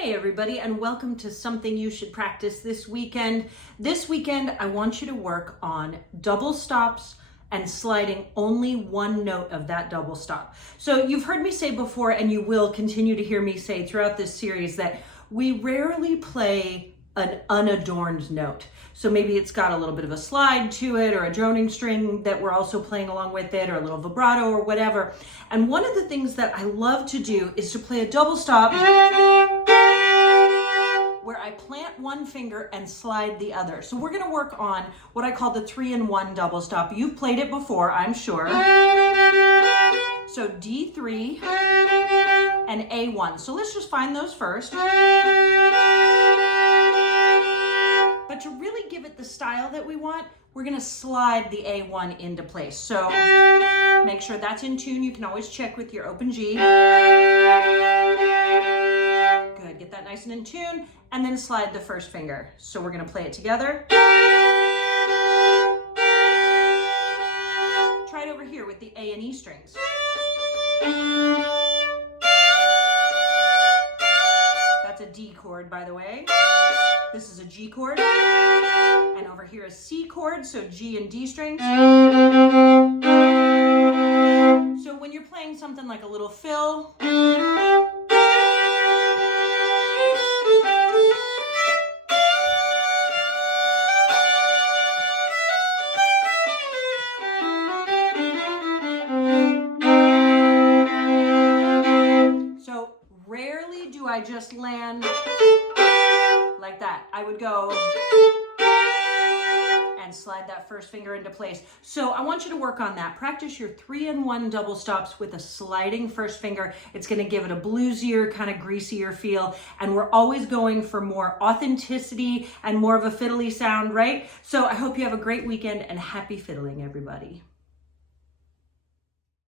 Hey everybody, and welcome to Something You Should Practice this weekend. This weekend, I want you to work on double stops and sliding only one note of that double stop. So you've heard me say before, and you will continue to hear me say throughout this series, that we rarely play an unadorned note. So maybe it's got a little bit of a slide to it, or a droning string that we're also playing along with it, or a little vibrato or whatever. And one of the things that I love to do is to play a double stop where I plant one finger and slide the other. So we're gonna work on what I call the 3-in-1 double stop. You've played it before, I'm sure. So D3 and A1. So let's just find those first. But to really give it the style that we want, we're gonna slide the A1 into place. So make sure that's in tune. You can always check with your open G. Good, get that nice and in tune, and then slide the first finger. So we're gonna play it together. Try it over here with the A and E strings. That's a D chord, by the way. This is a G chord. And over here is C chord, so G and D strings. So when you're playing something like a little fill, rarely do I just land like that. I would go and slide that first finger into place. So I want you to work on that. Practice your 3-in-1 double stops with a sliding first finger. It's gonna give it a bluesier, kind of greasier feel. And we're always going for more authenticity and more of a fiddly sound, right? So I hope you have a great weekend and happy fiddling, everybody.